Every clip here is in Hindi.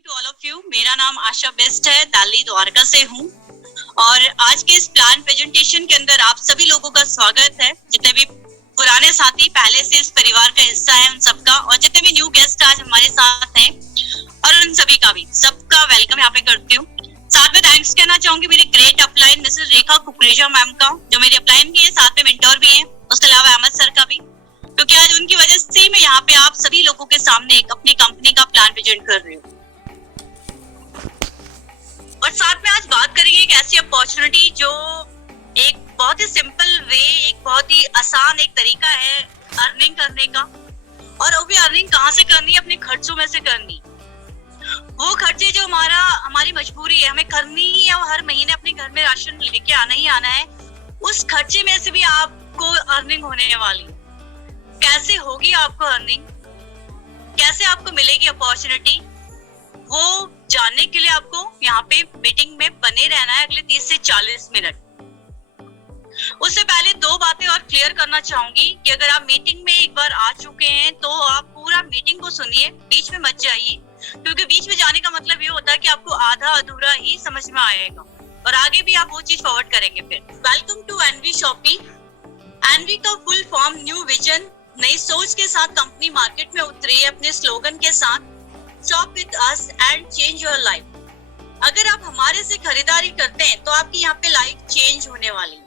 Morning to all of you. मेरा नाम आशा बेस्ट है, दिल्ली द्वारका से हूँ और आज के इस प्लान प्रेजेंटेशन के अंदर आप सभी लोगों का स्वागत है। जितने भी पुराने साथी पहले से इस परिवार का हिस्सा है उन सबका, और जितने भी न्यू गेस्ट आज हमारे साथ हैं और उन सभी का भी सबका वेलकम यहाँ पे करती हूँ। साथ में थैंक्स कहना चाहूंगी मेरी ग्रेट अपलाइन मिसेस रेखा कुकरेजा मैम का, जो मेरी अपलाइन की है, साथ में मेंटोर भी है। उसके अलावा अहमद सर का भी, क्योंकि आज उनकी वजह से मैं यहाँ पे आप सभी लोगों के सामने एक अपनी कंपनी का प्लान प्रेजेंट कर रही हूँ। और साथ में आज बात करेंगे एक ऐसी अपॉर्चुनिटी जो एक बहुत ही सिंपल वे, एक बहुत ही आसान एक तरीका है अर्निंग करने का। और वो भी अर्निंग कहाँ से करनी है? अपने खर्चों में से करनी। वो खर्चे जो हमारी मजबूरी है, हमें करनी ही है, हर महीने अपने घर में राशन लेके आना ही आना है, उस खर्चे में से भी आपको अर्निंग होने वाली है। कैसे होगी आपको अर्निंग, कैसे आपको मिलेगी अपॉर्चुनिटी, वो जानने के लिए आपको यहाँ पे मीटिंग में बने रहना है अगले 30 से 40 मिनट। उससे पहले दो बातें और क्लियर करना चाहूंगी कि अगर आप मीटिंग में एक बार आ चुके हैं तो आप पूरा मीटिंग को सुनिए, बीच में मत जाइए, क्योंकि बीच में जाने का मतलब ये होता है कि आपको आधा अधूरा ही समझ में आएगा और आगे भी आप वो चीज फॉरवर्ड करेंगे। फिर welcome to NV Shoppy. NV का फुल फॉर्म न्यू विजन, नई सोच के साथ कंपनी मार्केट में उतरी है अपने स्लोगन के साथ, shop with us and change your life. अगर आप हमारे से खरीदारी करते हैं तो आपकी यहाँ पे लाइफ चेंज होने वाली है।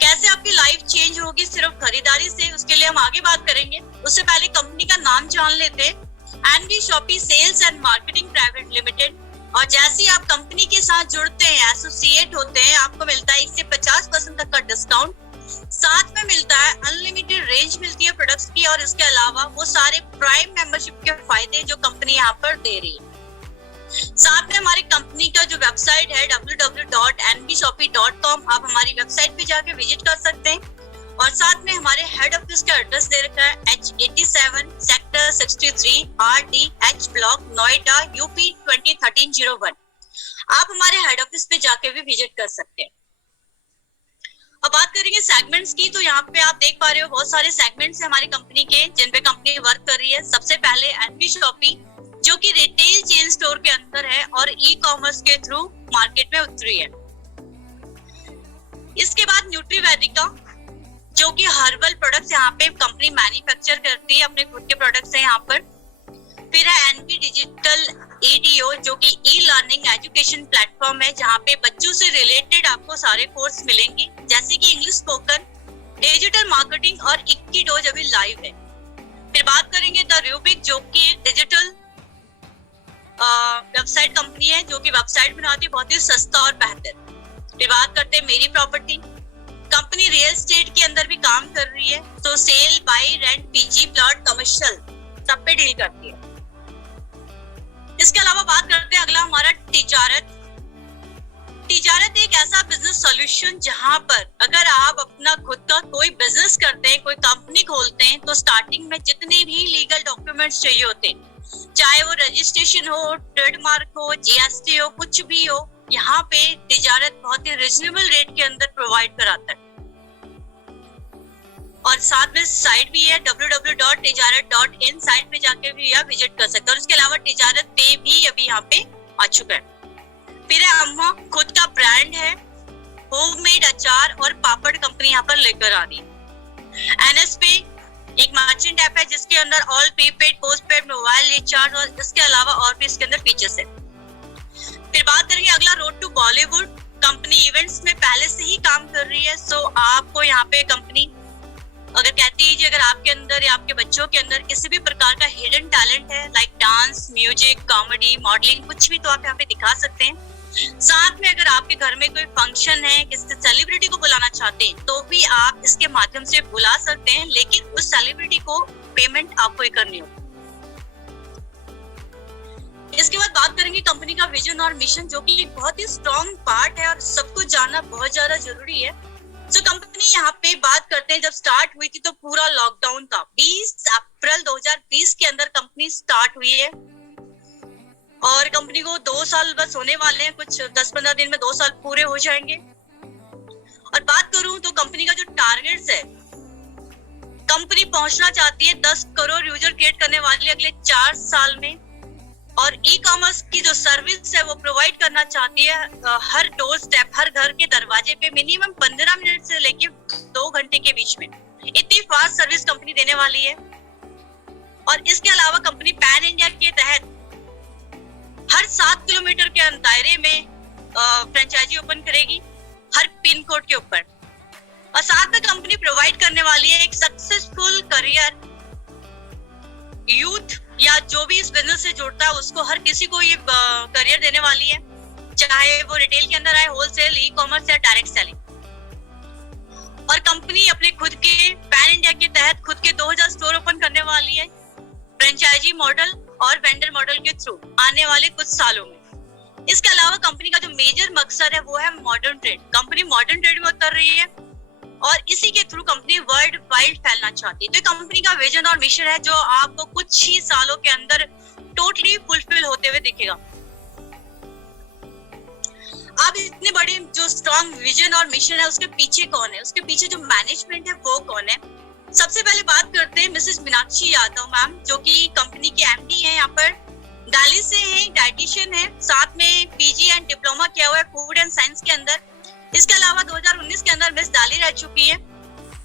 कैसे आपकी लाइफ चेंज होगी सिर्फ खरीदारी से, उसके लिए हम आगे बात करेंगे। उससे पहले कंपनी का नाम जान लेते हैं, NV shoppe sales and marketing private limited. और जैसे ही आप कंपनी के साथ जुड़ते हैं, एसोसिएट होते हैं, आपको मिलता है 1 से 50% तक का डिस्काउंट। साथ में मिलता है अनलिमिटेड रेंज मिलती है प्रोडक्ट्स की, और इसके अलावा वो सारे प्राइम मेंबरशिप के फायदे जो कंपनी यहाँ पर दे रही है। साथ में हमारी कंपनी का जो वेबसाइट है www.nvshopee.com, आप हमारी वेबसाइट पे जाके विजिट कर सकते हैं। और साथ में हमारे हेड ऑफिस का एड्रेस दे रखा है H87 sector 63 RDH block, Noida, UP 2013-01। आप हमारे हेड ऑफिस पे जाके भी विजिट कर सकते हैं। अब बात करेंगे सेगमेंट्स की, तो यहाँ पे आप देख पा रहे हो बहुत सारे सेगमेंट्स हैं हमारी कंपनी के जिन पे कंपनी वर्क कर रही है। सबसे पहले एनवी शॉपी, जो कि रिटेल चेन स्टोर के अंदर है और ई कॉमर्स के थ्रू मार्केट में उतरी है। इसके बाद न्यूट्रीवेदिका, जो कि हर्बल प्रोडक्ट्स यहाँ पे कंपनी मैन्युफैक्चर करती है, अपने खुद के प्रोडक्ट्स हैं यहाँ पर। फिर है एनवी डिजिटल EDO, जो कि ई लर्निंग एजुकेशन प्लेटफॉर्म है, जहाँ पे बच्चों से रिलेटेड आपको सारे कोर्स मिलेंगे, जैसे कि इंग्लिश स्पोकन, डिजिटल मार्केटिंग और इक्कीडोज अभी लाइव है। फिर बात करेंगे द रूबिक, जो कि एक डिजिटल वेबसाइट कंपनी है, जो कि वेबसाइट बनाती है बहुत ही सस्ता और बेहतर। फिर बात करते हैं मेरी प्रॉपर्टी, कंपनी रियल एस्टेट के अंदर भी काम कर रही है, तो sale, buy, rent, PG, plot, commercial सब पे डील करती है। इसके अलावा बात करते हैं अगला हमारा तिजारत। तिजारत एक ऐसा बिजनेस सॉल्यूशन जहां पर अगर आप अपना खुद का कोई बिजनेस करते हैं, कोई कंपनी खोलते हैं, तो स्टार्टिंग में जितने भी लीगल डॉक्यूमेंट्स चाहिए होते हैं, चाहे वो रजिस्ट्रेशन हो, ट्रेडमार्क हो, GST हो, कुछ भी हो, यहाँ पे तिजारत बहुत ही रिजनेबल रेट के अंदर प्रोवाइड कराता है। और साथ में साइट भी है www.tijarat.in, साइट पे जाके भी आप विजिट कर सकते हैं। और उसके अलावा तिजारत पे भी अभी यहाँ पे आ चुका है। फिर है अम्मा, खुद का ब्रांड है, होममेड अचार और पापड़ कंपनी यहाँ पर लेकर आ रही है। NS पे एक मर्चेंट ऐप है जिसके अंदर all prepaid, postpaid, mobile recharge और इसके अलावा और भी इसके अंदर फीचर्स है। फिर बात करेंगे अगला road to Bollywood, company events में पहले से ही काम कर रही है। सो आपको यहाँ पे कंपनी अगर कहती है कि अगर आपके अंदर या आपके बच्चों के अंदर किसी भी प्रकार का हिडन टैलेंट है, like dance, music, comedy, modelling, कुछ भी, तो आप यहाँ पे दिखा सकते हैं। साथ में अगर आपके घर में कोई फंक्शन है, किसी सेलिब्रिटी को बुलाना चाहते हैं, तो भी आप इसके माध्यम से बुला सकते हैं, लेकिन उस सेलिब्रिटी को पेमेंट आपको ही करनी होगी। इसके बाद बात करेंगे कंपनी का विजन और मिशन, जो कि एक बहुत ही स्ट्रॉन्ग पार्ट है और सबको जानना बहुत ज्यादा जरूरी है। तो कंपनी यहाँ पे बात करते हैं, जब स्टार्ट हुई थी तो पूरा लॉकडाउन था। 20 अप्रैल 2020 के अंदर कंपनी स्टार्ट हुई है और कंपनी को 2 साल बस होने वाले हैं, कुछ 10-15 दिन में 2 साल पूरे हो जाएंगे। और बात करूं तो कंपनी का जो टारगेट्स है, कंपनी पहुंचना चाहती है 10 करोड़ यूजर क्रिएट करने वाली अगले 4 साल में। और ई कॉमर्स की जो सर्विस है वो प्रोवाइड करना चाहती है हर डोर स्टेप, हर घर के दरवाजे पे मिनिमम 15 मिनट से लेके 2 घंटे के बीच में। इतनी फास्ट सर्विस कंपनी देने वाली है। और इसके अलावा कंपनी पैन इंडिया के तहत हर 7 किलोमीटर के दायरे में फ्रेंचाइजी ओपन करेगी, हर पिन कोड के ऊपर। और साथ में कंपनी प्रोवाइड करने वाली है एक सक्सेसफुल करियर यूथ या जो भी इस बिजनेस से जुड़ता है उसको, हर किसी को ये करियर देने वाली है, चाहे वो रिटेल के अंदर आए, होलसेल, ई कॉमर्स या डायरेक्ट सेलिंग। और कंपनी अपने खुद के पैन इंडिया के तहत खुद के 2000 स्टोर ओपन करने वाली है फ्रेंचाइजी मॉडल और वेंडर मॉडल के थ्रू आने वाले कुछ सालों में। इसके अलावा कंपनी का जो मेजर मकसद है वो है modern trade. Company modern trade में उतर रही है और इसी के थ्रू कंपनी वर्ल्ड वाइड फैलना चाहती है। तो कंपनी का विजन और मिशन है जो आपको कुछ ही सालों के अंदर टोटली फुलफिल होते हुए दिखेगा। अब इतने बड़े जो स्ट्रॉन्ग विजन और मिशन है उसके पीछे कौन है, उसके पीछे जो मैनेजमेंट है वो कौन है। सबसे पहले बात करते हैं मिसेस मीनाक्षी यादव मैम, जो कि कंपनी के एमडी हैं। यहाँ पर दिल्ली से हैं, डाइटिशियन है, साथ में पीजी एंड डिप्लोमा किया हुआ है फूड एंड साइंस के अंदर। इसके अलावा 2019 के अंदर मिस दिल्ली रह चुकी है,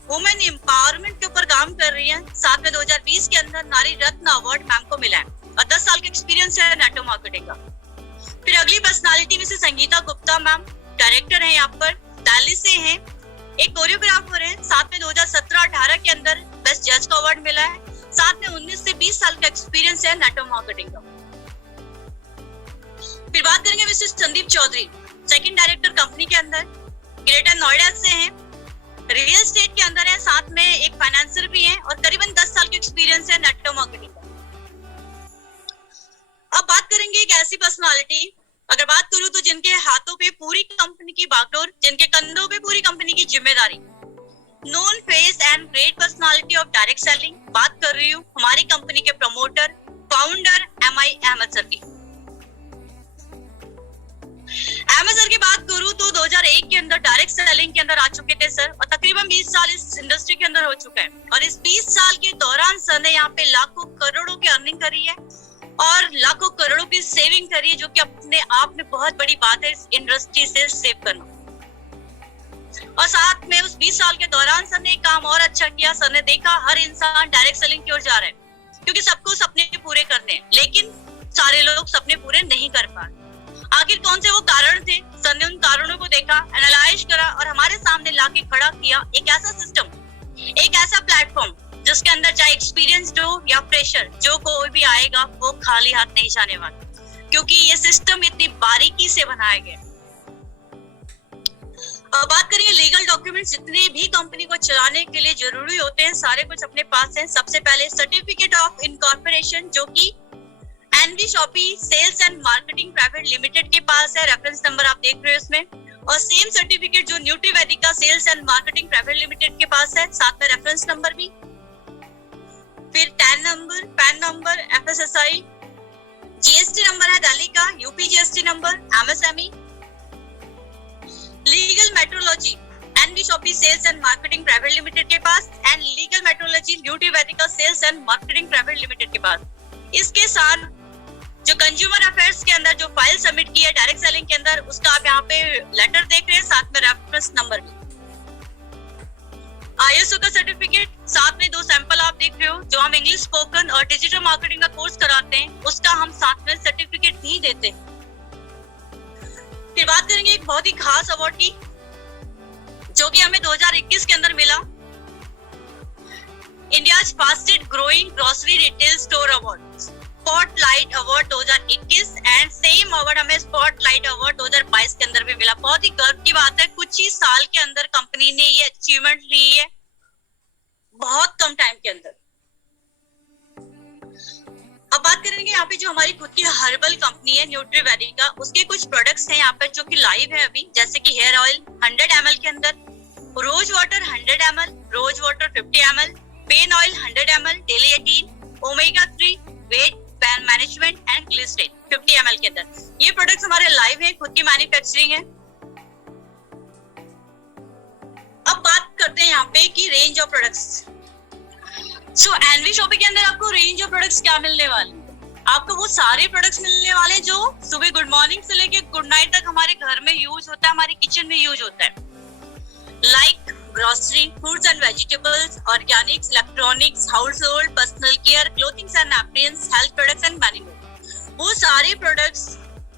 वुमेन एम्पावरमेंट के ऊपर काम कर रही है। साथ में 2020 के अंदर नारी रत्न अवार्ड मैम को मिला है और 10 साल का एक्सपीरियंस है नेटवर्क मार्केटिंग का। फिर अगली पर्सनालिटी में से संगीता गुप्ता मैम, डायरेक्टर है, यहाँ पर दिल्ली से हैं, एक कोरियोग्राफर है। साथ में 2017-18 के अंदर बेस्ट जज का अवार्ड मिला है। साथ में 19 से 20 साल का एक्सपीरियंस है नेटवर्क मार्केटिंग का। फिर बात करेंगे mister Sandeep Chaudhary, second director company के अंदर, ग्रेटर नोएडा से हैं, रियल एस्टेट के अंदर है, साथ में एक फाइनेंसर भी हैं और करीबन 10 साल का एक्सपीरियंस है नेटवर्क मार्केटिंग का। अब बात करेंगे एक ऐसी पर्सनालिटी, अगर बात करूं तो जिनके हाथों पे पूरी कंपनी की बागडोर, जिनके कंधों पे पूरी कंपनी की जिम्मेदारी, known face and great personality of direct selling. बात कर रही हूँ हमारी कंपनी के promoter, founder MI Ahmed sir की। अहमद सर की बात करूं तो 2001 के अंदर डायरेक्ट सेलिंग के अंदर आ चुके थे सर, और तकरीबन 20 साल इस इंडस्ट्री के अंदर हो चुका है। और इस 20 साल के दौरान सर ने यहाँ पे लाखों करोड़ों की अर्निंग करी है और लाखों करोड़ों की सेविंग करी है, जो कि अपने आप में बहुत बड़ी बात है इस इंडस्ट्री से सेव करना। और साथ में उस 20 साल के दौरान सर ने एक काम और अच्छा किया। सर ने देखा हर इंसान डायरेक्ट सेलिंग की ओर जा रहा है, क्योंकि सबको सपने पूरे करने हैं, लेकिन सारे लोग सपने पूरे नहीं कर पा रहे। आखिर कौन से वो कारण थे? सर ने उन कारणों को देखा, एनालाइज करा और हमारे सामने लाके खड़ा किया एक ऐसा सिस्टम, एक ऐसा प्लेटफॉर्म जिसके अंदर चाहे एक्सपीरियंस्ड हो या फ्रेशर, जो कोई भी आएगा वो खाली हाथ नहीं जाने वाला, क्योंकि ये सिस्टम इतनी बारीकी से बनाया गया। अब बात करेंगे लीगल डॉक्यूमेंट्स, जितने भी कंपनी को चलाने के लिए जरूरी होते हैं सारे कुछ अपने पास है। सबसे पहले सर्टिफिकेट ऑफ इनकॉर्पोरेशन, जो कि NV shoppe sales and marketing private limited के पास है, रेफरेंस नंबर आप देख रहे हो इसमें। और सेम सर्टिफिकेट जो Nutrivedika sales and marketing private limited के पास है, साथ में रेफरेंस नंबर भी। फिर TAN number, PAN number, FSSI, GST number है दिल्ली का, UP GST number, MSME, legal metrology NV shoppe sales and marketing private limited के पास, and legal metrology Nutrivedika sales and marketing private limited के पास। इसके साथ जो कंज्यूमर अफेयर्स के अंदर जो फाइल सबमिट की है डायरेक्ट सेलिंग के अंदर, उसका आप यहाँ पे लेटर देख रहे हैं, साथ में रेफरेंस नंबर भी। ISO का सर्टिफिकेट, साथ में 2 सैंपल आप देख रहे हो, जो हम इंग्लिश स्पोकन और डिजिटल मार्केटिंग का कोर्स कराते हैं, उसका हम साथ में सर्टिफिकेट भी देते हैं। फिर बात करेंगे एक बहुत ही खास अवार्ड की, जो कि हमें 2021 के अंदर मिला, India's fastest growing grocery retail store award, spotlight award 2021, and same award हमें स्पॉटलाइट अवार्ड 2022 के अंदर भी मिला। बहुत ही गर्व की बात है, कुछ ही साल के अंदर कंपनी ने ये अचीवमेंट ली है, बहुत कम टाइम के अंदर। अब बात करेंगे यहाँ पे जो हमारी खुद की हर्बल कंपनी है न्यूट्रीवेदिका, उसके कुछ प्रोडक्ट्स हैं यहाँ पर जो कि लाइव है अभी, जैसे कि हेयर ऑयल 100 ml के अंदर, rose water 100 ml, rose water 50 ml, pain oil 100 ml, daily 18, omega 3, weight management and glycerine 50 ml के अंदर। ये प्रोडक्ट्स हमारे लाइव हैं, खुद की मैन्युफैक्चरिंग है। अब बात करते हैं यहाँ पे की range of products. So NV Shoppy के अंदर आपको रेंज ऑफ प्रोडक्ट्स क्या मिलने वाली है? आपको वो सारे प्रोडक्ट्स मिलने वाले हैं जो सुबह गुड मॉर्निंग से लेके गुड नाइट तक हमारे घर में यूज होता है, हमारे किचन में यूज होता है। Like grocery, fruits and vegetables, Organics, electronics, house hold, personal care, clothings and napkins, health products and many more. वो सारे प्रोडक्ट्स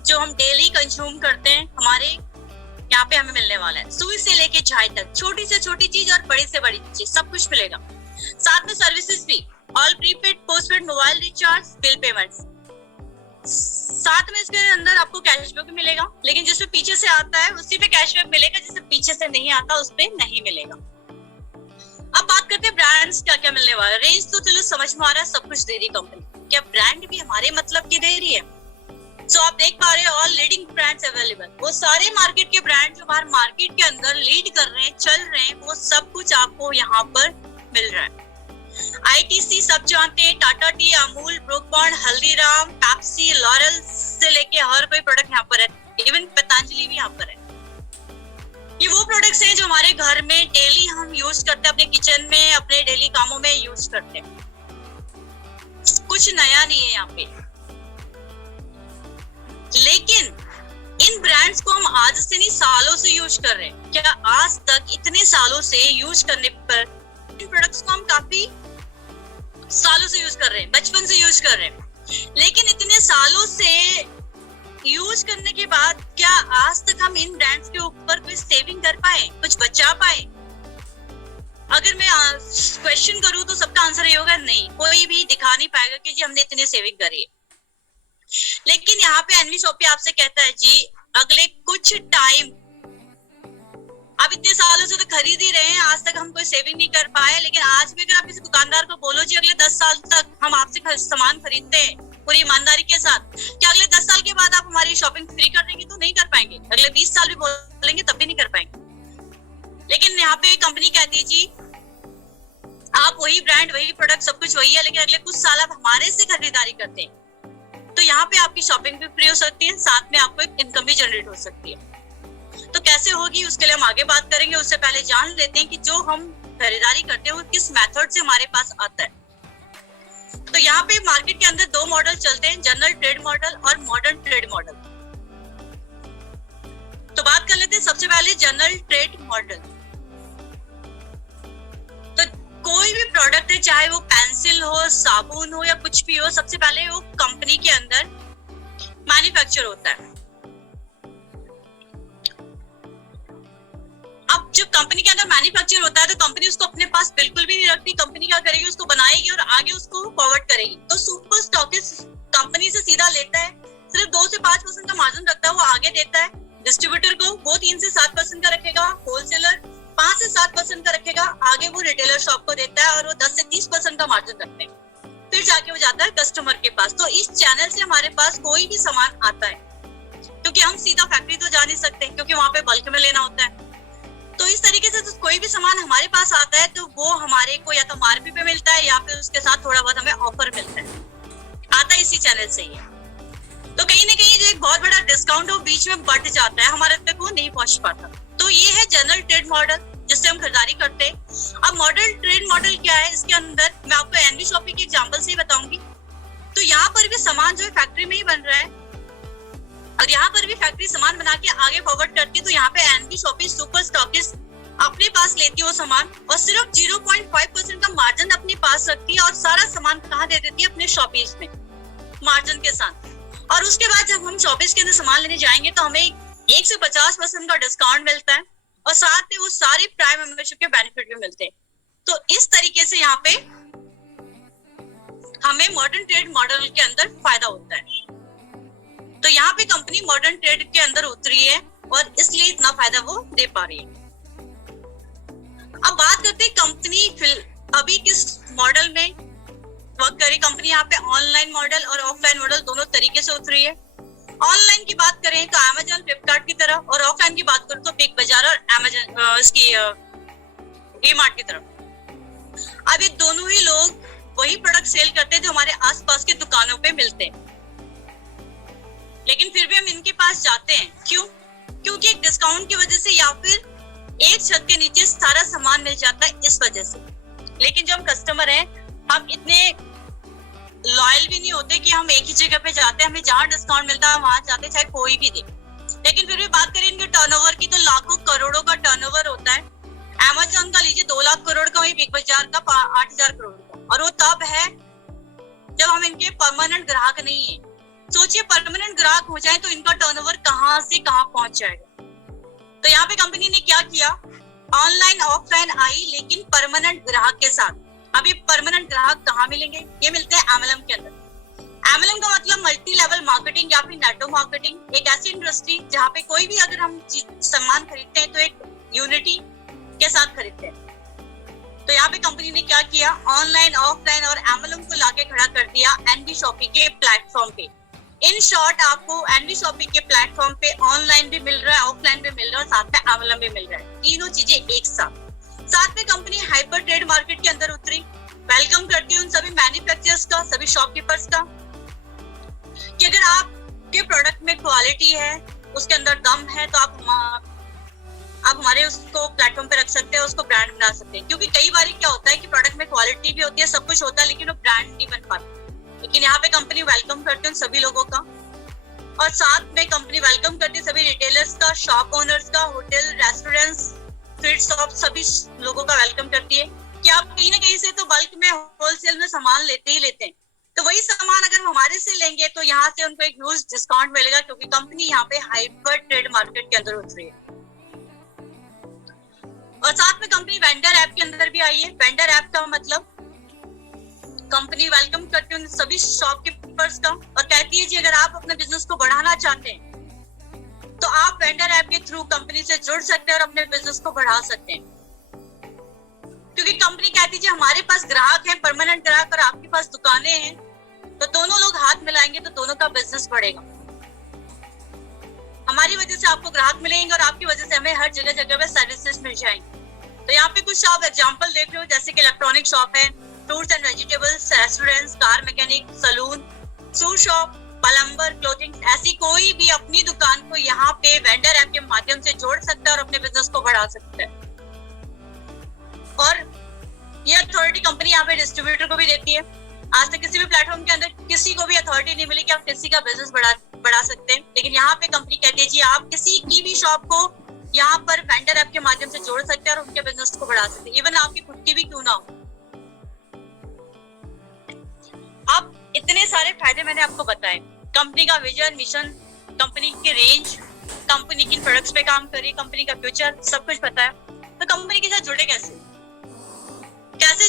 जो हम डेली कंज्यूम करते हैं हमारे यहाँ पे हमें मिलने वाला है। सुई से लेके चाय तक, छोटी से छोटी चीज और बड़ी से बड़ी चीज, सब कुछ मिलेगा। साथ में सर्विसेज भी, all prepaid, postpaid, mobile recharge, bill payments. साथ में इसके अंदर आपको कैशबैक भी मिलेगा, लेकिन जिसपे पीछे से आता है उसी पे कैशबैक मिलेगा, जिससे पीछे से नहीं आता उस पे नहीं मिलेगा। अब बात करते हैं ब्रांड्स क्या क्या मिलने वाला है। रेंज तो चलो समझ में आ रहा है, सब कुछ दे रही कंपनी, क्या ब्रांड भी हमारे मतलब की दे रही है। तो आप देख पा रहे हो ऑल लीडिंग ब्रांड्स अवेलेबल, वो सारे मार्केट के ब्रांड जो बाहर मार्केट के अंदर लीड कर रहे हैं, चल रहे हैं, वो सब कुछ आपको यहाँ पर मिल रहा है। आईटीसी सब जानते हैं, Tata tea, Amul, Brooke Bond, Haldiram, Pepsi, L'Oreal से लेके हर कोई प्रोडक्ट यहाँ पर है, इवन पतंजलि भी यहाँ पर है। ये वो प्रोडक्ट्स हैं जो हमारे घर में डेली हम यूज करते हैं, अपने किचन में, अपने डेली कामों में यूज करते हैं। कुछ नया नहीं है यहाँ पे, लेकिन इन ब्रांड्स को हम आज से नहीं सालों से यूज कर रहे हैं। क्या आज तक इतने सालों से यूज करने पर इन प्रोडक्ट्स को हम काफी सालों से यूज कर रहे हैं, बचपन से यूज कर रहे हैं, लेकिन इतने सालों से यूज करने के बाद क्या आज तक हम इन ब्रांड्स के ऊपर कोई सेविंग कर पाए, कुछ बचा पाए? अगर मैं क्वेश्चन करूं तो सबका आंसर ये होगा नहीं, कोई भी दिखा नहीं पाएगा कि जी हमने इतनी सेविंग करी है। लेकिन यहाँ पे एनवी शॉपी आपसे कहता है जी अगले कुछ टाइम, आप इतने सालों से तो खरीद ही रहे हैं, आज तक हम कोई सेविंग नहीं कर पाए, लेकिन आज भी अगर आप किसी दुकानदार को बोलो जी अगले 10 साल तक हम आपसे सामान खरीदते हैं पूरी ईमानदारी के साथ, क्या अगले 10 साल के बाद आप हमारी शॉपिंग फ्री कर देंगे? तो नहीं कर पाएंगे। अगले 20 साल भी बोलेंगे तब भी नहीं कर पाएंगे। लेकिन यहाँ पे कंपनी कहती है जी आप वही ब्रांड, वही प्रोडक्ट, सब कुछ वही है, लेकिन अगले कुछ साल आप हमारे से खरीदारी करते हैं, तो यहाँ पे आपकी शॉपिंग भी फ्री हो सकती है, साथ में आपको एक इनकम भी जनरेट हो सकती है। तो कैसे होगी उसके लिए हम आगे बात करेंगे, उससे पहले जान लेते हैं कि जो हम खरीदारी करते हैं वो किस मेथड से हमारे पास आता है। तो यहाँ पे मार्केट के अंदर दो मॉडल चलते हैं, जनरल ट्रेड मॉडल और मॉडर्न ट्रेड मॉडल। तो बात कर लेते हैं सबसे पहले जनरल ट्रेड मॉडल। तो कोई भी प्रोडक्ट है, चाहे वो पेंसिल हो, साबुन हो या कुछ भी हो, सबसे पहले वो कंपनी के अंदर मैन्युफैक्चर होता है। अब जब कंपनी के अंदर मैन्युफैक्चर होता है तो कंपनी उसको अपने पास बिल्कुल भी नहीं रखती। कंपनी क्या करेगी, उसको बनाएगी और आगे उसको फॉरवर्ड करेगी। तो सुपर स्टॉकिस्ट कंपनी से सीधा लेता है, सिर्फ 2 से 5% का मार्जिन रखता है, वो आगे देता है डिस्ट्रीब्यूटर को, वो 3 से 7% का रखेगा, होलसेलर 5 से 7% का रखेगा, आगे वो रिटेलर शॉप को देता है और वो 10 से 30% का मार्जिन रखते हैं। फिर जाके वो जाता है कस्टमर के पास। तो इस चैनल से हमारे पास कोई भी सामान आता है, क्योंकि हम सीधा फैक्ट्री तो जा नहीं सकते, क्योंकि वहां पे बल्क में लेना होता है। तो इस तरीके से तो कोई भी सामान हमारे पास आता है तो वो हमारे को या तो MRP पे मिलता है या फिर उसके साथ थोड़ा बहुत हमें ऑफर मिलता है, आता है इसी चैनल से ही है। तो कहीं ना कहीं जो एक बहुत बड़ा डिस्काउंट है वो बीच में बढ़ जाता है, हमारे तक वो नहीं पहुंच पाता। तो ये है जनरल ट्रेड मॉडल जिससे हम खरीदारी करते हैं। अब मॉडर्न ट्रेड मॉडल क्या है, इसके अंदर मैं आपको एनवी शॉपिंग के एग्जांपल से ही बताऊंगी। तो यहाँ पर भी सामान जो है फैक्ट्री में ही बन रहा है और यहाँ पर भी फैक्ट्री सामान बना के आगे फॉरवर्ड करती है। तो यहाँ पे एनवी शॉपिंग सुपर स्टॉकिस्ट अपने पास लेती है वो सामान और सिर्फ 0.5% का मार्जिन अपने पास रखती है और सारा सामान कहाँ दे देती है, अपने शॉपिस में मार्जिन के साथ। और उसके बाद जब हम शॉपिस के अंदर सामान लेने जाएंगे तो हमें 1 से 50% का डिस्काउंट मिलता है और साथ में वो सारे प्राइम मेंबरशिप के बेनिफिट भी मिलते हैं। तो इस तरीके से यहाँ पे हमें मॉडर्न ट्रेड मॉडल के अंदर फायदा होता है। तो यहाँ पे कंपनी मॉडर्न ट्रेड के अंदर उतरी है और इसलिए इतना फायदा वो दे पा रही है। अब बात करते हैं कंपनी अभी किस मॉडल में वर्क करी। कंपनी यहाँ पे ऑनलाइन मॉडल और ऑफलाइन मॉडल दोनों तरीके से उतरी है। ऑनलाइन की बात करें तो अमेजन, फ्लिपकार्ट की तरह, और ऑफलाइन की बात करें तो बिग बाजार और अमेजन इसकी डीमार्ट की तरफ। अब ये दोनों ही लोग वही प्रोडक्ट सेल करते हैं जो हमारे आसपास के दुकानों पे मिलते हैं, लेकिन फिर भी हम इनके पास जाते हैं। क्यों? क्योंकि एक डिस्काउंट की वजह से या फिर एक छत के नीचे सारा सामान मिल जाता है, इस वजह से। लेकिन जो हम कस्टमर हैं, हम इतने लॉयल भी नहीं होते कि हम एक ही जगह पे जाते हैं, हमें जहाँ डिस्काउंट मिलता है वहां जाते हैं, चाहे कोई भी दे। लेकिन फिर भी बात करें इनके टर्नओवर की, तो लाखों करोड़ों का टर्नओवर होता है। अमेज़न का लीजिए 2 लाख करोड़ का, वही बिग बाजार का 8,000 करोड़ का, और वो तब है जब हम इनके परमानेंट ग्राहक नहीं है। सोचिए परमानेंट ग्राहक हो जाए तो इनका टर्नओवर कहाँ से कहाँ पहुंच जाएगा। तो यहाँ पे कंपनी ने क्या किया, ऑनलाइन ऑफलाइन आई लेकिन परमानेंट ग्राहक के साथ। अभी परमानेंट ग्राहक कहाँ मिलेंगे, ये मिलते हैं एमएलएम के अंदर। एमएलएम का मतलब मल्टी लेवल मार्केटिंग या फिर नेटवर्क मार्केटिंग, एक ऐसी इंडस्ट्री जहाँ पे कोई भी अगर हम सामान खरीदते हैं तो एक यूनिटी के साथ खरीदते हैं। तो यहाँ पे कंपनी ने क्या किया, ऑनलाइन ऑफलाइन और एमएलएम को लाके खड़ा कर दिया एनवी शॉपी के प्लेटफॉर्म पे। इन शॉर्ट आपको एनवी शॉपी के प्लेटफॉर्म पे ऑनलाइन भी मिल रहा है, ऑफलाइन भी मिल रहा है, और साथ में एमएलएम भी मिल रहा है, तीनों चीजें एक साथ में कंपनी हाइपर ट्रेड मार्केट के अंदर उतरी। वेलकम करती है उन सभी मैन्युफैक्चरर्स का, सभी शॉपकीपर्स का, कि अगर आपके प्रोडक्ट में क्वालिटी है, उसके अंदर दम है, तो आप हमारे उसको प्लेटफॉर्म पे रख सकते हैं, उसको ब्रांड बना सकते हैं। क्योंकि कई बार क्या होता है कि प्रोडक्ट में क्वालिटी भी होती है, सब कुछ होता है, लेकिन वो ब्रांड नहीं बन पाता। लेकिन यहाँ पे कंपनी वेलकम करती है उन सभी लोगों का, और साथ में कंपनी वेलकम करती है सभी रिटेलर्स का, शॉप ओनर्स का, होटल, रेस्टोरेंट्स, स्वीट शॉप, सभी लोगों का वेलकम करती है कि आप कहीं ना कहीं से तो बल्क में, होलसेल में सामान लेते ही लेते हैं। तो वही सामान अगर हमारे से लेंगे तो यहाँ से उनको एक ह्यूज डिस्काउंट मिलेगा, क्योंकि कंपनी यहाँ पे हाइपर ट्रेड मार्केट के अंदर उतरी है। और साथ में कंपनी वेंडर ऐप के अंदर भी आई है। वेंडर ऐप का मतलब कंपनी वेलकम करती है सभी शॉपकीपर्स का, और कहती है जी अगर आप अपने बिजनेस को बढ़ाना चाहते हैं तो आप वेंडर ऐप के थ्रू कंपनी से जुड़ सकते हैं और अपने बिजनेस को बढ़ा सकते हैं। क्योंकि कंपनी कहती है हमारे पास ग्राहक है, परमानेंट ग्राहक, और आपके पास दुकानें हैं, तो दोनों लोग हाथ मिलाएंगे तो दोनों का बिजनेस बढ़ेगा। हमारी वजह से आपको ग्राहक मिलेंगे और आपकी वजह से हमें हर जगह जगह पे सर्विसेज मिल जाएंगी। तो यहाँ पे कुछ आप एग्जांपल देख रहे हो, जैसे कि इलेक्ट्रॉनिक शॉप है, fruits and vegetables, restaurants, car mechanic, salon, shoe shop, plumber, clothing, ऐसी कोई भी अपनी दुकान को यहाँ पे वेंडर ऐप के माध्यम से जोड़ सकता है और अपने बिजनेस को बढ़ा सकता है। और ये अथॉरिटी कंपनी यहाँ पे डिस्ट्रीब्यूटर को भी देती है। आज तक किसी भी प्लेटफॉर्म के अंदर किसी को भी अथॉरिटी नहीं मिली कि आप किसी का बिजनेस बढ़ा सकते हैं, लेकिन यहाँ पे कंपनी कहती है जी आप किसी की भी शॉप को यहाँ पर वेंडर ऐप के माध्यम से जोड़ सकते हैं और उनके बिजनेस को बढ़ा सकते हैं, इवन आपकी खुद की भी क्यों ना हो। अब इतने सारे फायदे मैंने आपको बताए, कंपनी का विजन, मिशन, कंपनी की रेंज, कंपनी किन प्रोडक्ट्स पे काम करी, कंपनी का फ्यूचर, सब कुछ पता है। तो कंपनी के साथ जुड़े कैसे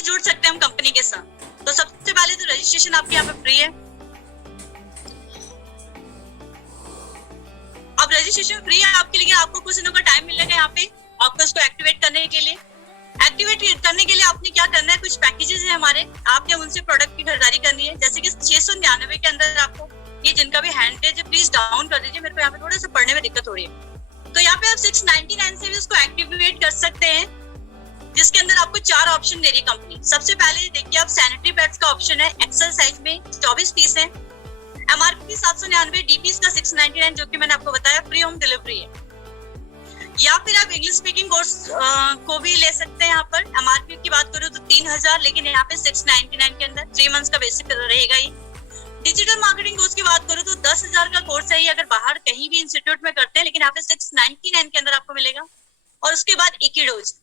जुड़ सकते हैं हम कंपनी के साथ? तो सबसे पहले तो रजिस्ट्रेशन आपके यहाँ पे फ्री है। अब रजिस्ट्रेशन फ्री है आपके, लेकिन आपको कुछ दिनों का टाइम मिलेगा यहाँ पे आपको इसको एक्टिवेट करने के लिए। एक्टिवेट करने के लिए आपने क्या करना है, कुछ पैकेजेस है हमारे, आपने उनसे प्रोडक्ट की खरीदारी करनी है। जैसे कि 699 के अंदर आपको, ये जिनका भी हैंडेज है प्लीज डाउन कर दीजिए, मेरे को यहाँ पे थोड़ा सा पढ़ने में दिक्कत हो रही है। तो यहाँ पे आप 699 से भी उसको एक्टिवेट कर सकते हैं, जिसके अंदर आपको 4 ऑप्शन दे रही है कंपनी। सबसे पहले देखिए आप सैनिटरी पैड्स का ऑप्शन है, एक्सेल साइज में 24 पीस है, एमआरपी 799, डीपीस का 699 जो कि मैंने आपको बताया, फ्री होम डिलीवरी है। या फिर आप इंग्लिश स्पीकिंग कोर्स को भी ले सकते हैं। यहाँ पर एमआरपी की बात करूँ तो 3000, लेकिन यहाँ पे 699 के अंदर 3 मंथ्स का बेसिक रहेगा ही। डिजिटल मार्केटिंग कोर्स की बात करूँ तो 10,000 का कोर्स है, अगर बाहर कहीं भी इंस्टीट्यूट में करते हैं, लेकिन यहाँ पे 699 के अंदर आपको मिलेगा। और उसके बाद इक्विडोज,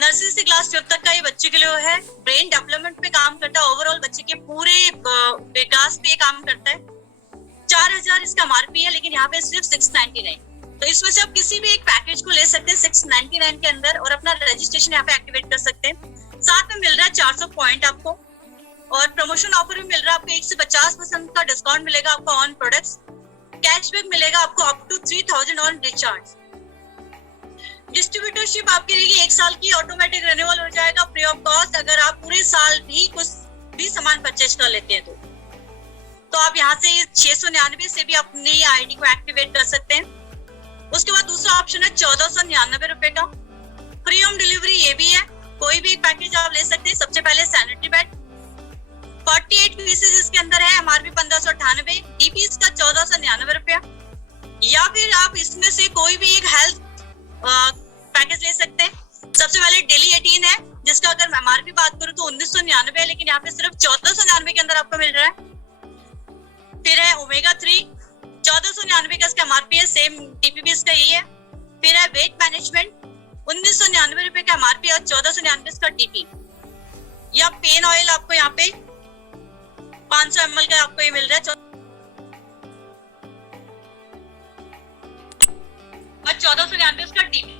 नर्सरी से क्लास 12 तक का ये बच्चे के लिए है, ब्रेन डेवलपमेंट पे काम करता है, ओवरऑल बच्चे के पूरे विकास पे काम करता है। 4000 इसका एमआरपी है, लेकिन यहाँ पे सिर्फ 699। तो इसमें से आप किसी भी एक पैकेज को ले सकते हैं 699 के अंदर और अपना रजिस्ट्रेशन यहाँ पे एक्टिवेट कर सकते हैं। साथ में मिल रहा है 400 पॉइंट आपको, और प्रमोशन ऑफर भी मिल रहा है आपको, 1 से 50% का डिस्काउंट मिलेगा आपको ऑन प्रोडक्ट्स, कैशबैक मिलेगा आपको up to 3000 on recharge. Distributorship आपकी रहेगी 1 साल की, ऑटोमेटिक रिन्यूअल हो जाएगा फ्री ऑफ कॉस्ट, अगर आप पूरे साल भी कुछ भी सामान परचेज कर लेते हैं तो आप यहाँ से 699 से भी अपनी आईडी को एक्टिवेट कर सकते हैं। उसके बाद दूसरा ऑप्शन है 1499 रुपए का, फ्री होम डिलीवरी ये भी है, कोई भी पैकेज आप ले सकते हैं। सबसे पहले सैनिटरी पैड 48 पीसेज इसके अंदर है, एमआरपी 1598, डीपीस का 1499 रुपया। या फिर आप इसमें से कोई भी एक हेल्थ पैकेज ले सकते हैं। सबसे पहले डेली 18 है, जिसका अगर एमआरपी बात करूं तो 1999 है, लेकिन यहाँ पे सिर्फ 1499 के अंदर आपको मिल रहा है। फिर है ओमेगा 3 1499 का इसका एमआरपी है, सेम टीपीपी इसका यही है। फिर है वेट मैनेजमेंट 1999 रुपए का एमआरपी और 1499 इसका टीपी। या पेन ऑयल आपको यहाँ पे 500 ml का आपको ये मिल रहा है और 1499 इसका टीपी।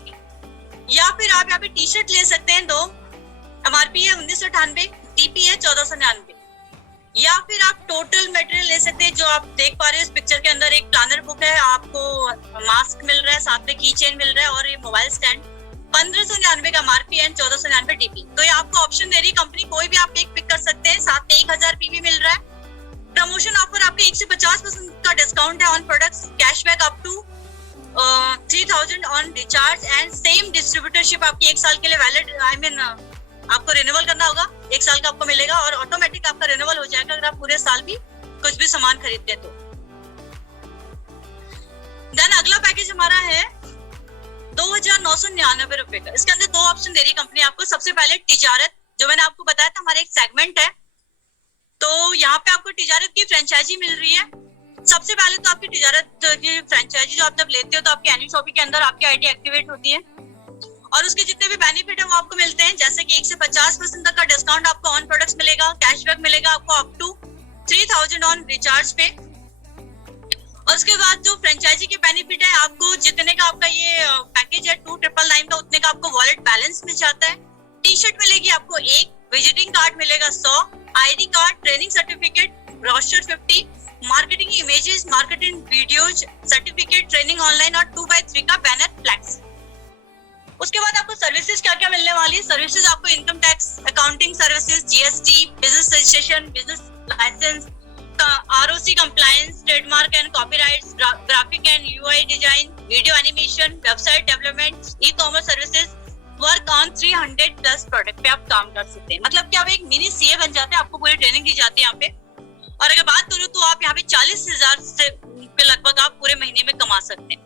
या फिर आप यहाँ पे टी शर्ट ले सकते हैं, दो एमआरपी है 1998, टीपी है 1499। या फिर आप टोटल मटेरियल ले सकते हैं, जो आप देख पा रहे हैं इस पिक्चर के अंदर एक प्लानर बुक है, आपको मास्क मिल रहा है, साथ में की चेन मिल रहा है और ये मोबाइल स्टैंड 1599 का एमआरपी है 1499 टीपी। तो ये आपको ऑप्शन दे रही है कंपनी, कोई भी आप एक पिक कर सकते हैं, साथ में 1000 पीवी मिल रहा है। प्रमोशन ऑफर आपके 1 से 50% का डिस्काउंट है on products, cashback up to 3000 on recharge and same distributorship आपकी 1 साल के लिए वैलिड, आई मीन आपको रिन्यूअल करना होगा, 1 साल का आपको मिलेगा और ऑटोमेटिक आपका रिन्यूअल हो जाएगा अगर आप पूरे साल भी कुछ भी सामान खरीदते हैं तो। देन अगला पैकेज हमारा है 2999 रुपए का। इसके अंदर 2 ऑप्शन दे रही है कंपनी आपको। सबसे पहले तिजारत, जो मैंने आपको बताया था हमारा एक सेगमेंट है, तो यहाँ पे आपको तिजारत की फ्रेंचाइजी मिल रही है। सबसे पहले तो आपकी तिजारत की फ्रेंचाइजी जो आप जब लेते हो तो आपकी एनी शॉपिंग के अंदर आपकी आईडी एक्टिवेट होती है और उसके जितने भी बेनिफिट है वो आपको मिलते हैं, जैसे कि 1 से 50% तक का डिस्काउंट आपको ऑन प्रोडक्ट्स मिलेगा, कैशबैक मिलेगा आपको अप टू 3000 ऑन रिचार्ज पे। और उसके बाद जो फ्रेंचाइजी के बेनिफिट है, आपको जितने का आपका ये पैकेज है 2999 का, उतने का आपको वॉलेट बैलेंस मिल जाता है। टी शर्ट मिलेगी आपको 1, विजिटिंग कार्ड मिलेगा 100, ID card, training certificate, brochure 50, marketing images, marketing videos, certificate, training online और 2x3 का बैनर फ्लैक्स। उसके बाद आपको सर्विसेज क्या क्या मिलने वाली है। सर्विसेज आपको income tax, accounting services, GST, business registration, business licence, ROC compliance, trademark and copyrights, graphic and UI design, video animation, website development, e commerce services, work on 300 plus product पे आप काम कर सकते हैं। मतलब कि आप एक मिनी सीए बन जाते हैं, आपको पूरी ट्रेनिंग दी जाती है यहाँ पे। और अगर बात करूँ तो आप यहाँ पे 40,000 से लगभग आप पूरे महीने में कमा सकते हैं।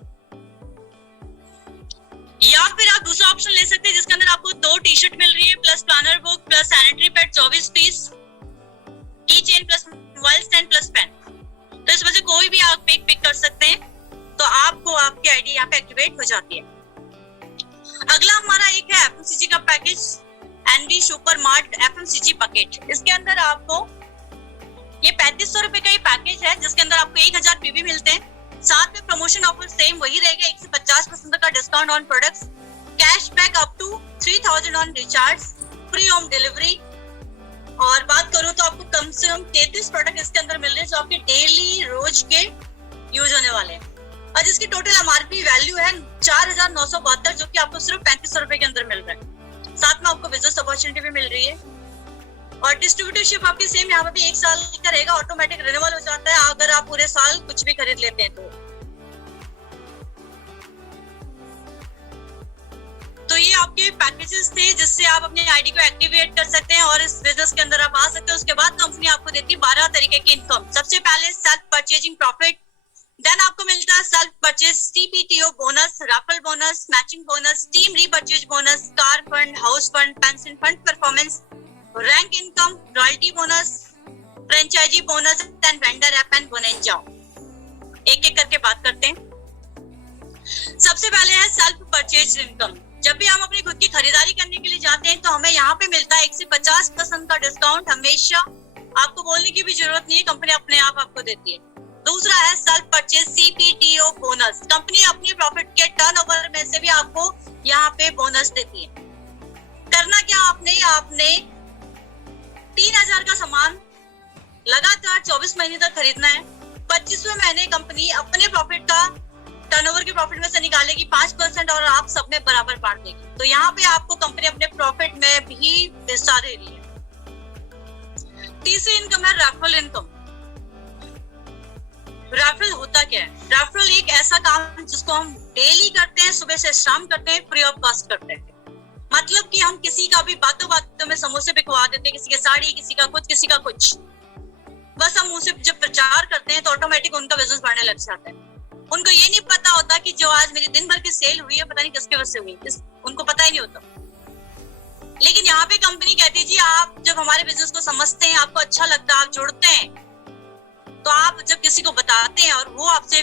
या फिर आप दूसरा ऑप्शन ले सकते हैं जिसके अंदर आपको 2 टी शर्ट मिल रही है plus planner book plus sanitary pad 24 piece, keychain plus mobile stand plus pen. तो इसमें से कोई भी आप पिक कर सकते हैं, तो आपको आपकी आईडी यहाँ पे एक्टिवेट हो जाती है। अगला हमारा एक है एफएमसीजी का package, NB super mart FMCG package. इसके अंदर आपको ये 3500 रुपए का ये पैकेज है, जिसके अंदर आपको 1000 पीवी मिलते हैं, साथ में प्रमोशन ऑफर सेम वही रहेगा, 1 से 50% का discount on products, cashback up to 3000 on recharge, free home delivery. और बात करूं तो आपको कम से कम 33 प्रोडक्ट इसके अंदर मिल रहे हैं जो आपके डेली रोज के यूज होने वाले हैं और जिसकी टोटल एमआरपी वैल्यू है 4972, जो कि आपको सिर्फ 3500 रुपए के अंदर मिल रहा है। साथ में आपको बिजनेस अपॉर्चुनिटी भी मिल रही है और डिस्ट्रीब्यूटरशिप आपकी सेम यहाँ पे भी 1 साल का रहेगा, ऑटोमेटिक रिन्यूअल हो जाता है अगर आप पूरे साल कुछ भी खरीद लेते हैं तो ये आपके पैकेजेस थे जिससे आप अपनी आईडी को एक्टिवेट कर सकते हैं और इस बिजनेस के अंदर आप आ सकते हैं। उसके बाद कंपनी आपको देती है 12 तरीके की इनकम। सबसे पहले सेल्फ परचेजिंग प्रॉफिट, देन आपको मिलता है सेल्फ परचेज टीपीटीओ bonus, raffle bonus, matching bonus, team repurchase bonus, car fund, house fund, pension fund performance, rank income, royalty bonus, franchisee bonus and vendor app and bonanza. एक एक करके बात करते हैं। सबसे पहले है सेल्फ परचेज इनकम। जब भी हम अपनी खुद की खरीदारी करने के लिए जाते हैं तो हमें यहाँ पे मिलता है 1 से 50% का डिस्काउंट, हमेशा आपको बोलने की भी जरूरत नहीं है, कंपनी अपने आप आपको देती है। दूसरा है सेल्फ परचेज सीपीटीओ बोनस। कंपनी अपनी प्रॉफिट के टर्नओवर में से भी आपको यहाँ पे बोनस देती है। करना क्या आपने 3000 का सामान लगातार 24 महीने तक खरीदना है। 25वें महीने कंपनी अपने प्रॉफिट का टर्नओवर के प्रॉफिट में से निकालेगी 5% और आप सब में बराबर बांट देगी। तो यहाँ पे आपको कंपनी अपने प्रॉफिट में भी हिस्सा दे रही है। तीसरी इनकम है रेफरल इनकम। रेफरल होता क्या है? रेफरल एक ऐसा काम जिसको हम डेली करते हैं, सुबह से शाम करते हैं, फ्री ऑफ कॉस्ट करते हैं। मतलब कि हम किसी का भी बातों बातों में समोसे बिकवा देते हैं, किसी के साड़ी, किसी का कुछ, किसी का कुछ। बस हम उसे जब प्रचार करते हैं तो ऑटोमेटिक उनका बिजनेस बढ़ने लग जाता है। उनको ये नहीं पता होता कि जो आज मेरी दिन भर की सेल हुई है पता नहीं किसके वजह से हुई, उनको पता ही नहीं होता। लेकिन यहाँ पे कंपनी कहती है जी आप जब हमारे बिजनेस को समझते हैं, आपको अच्छा लगता है, आप जुड़ते हैं, तो आप जब किसी को बताते हैं और वो आपसे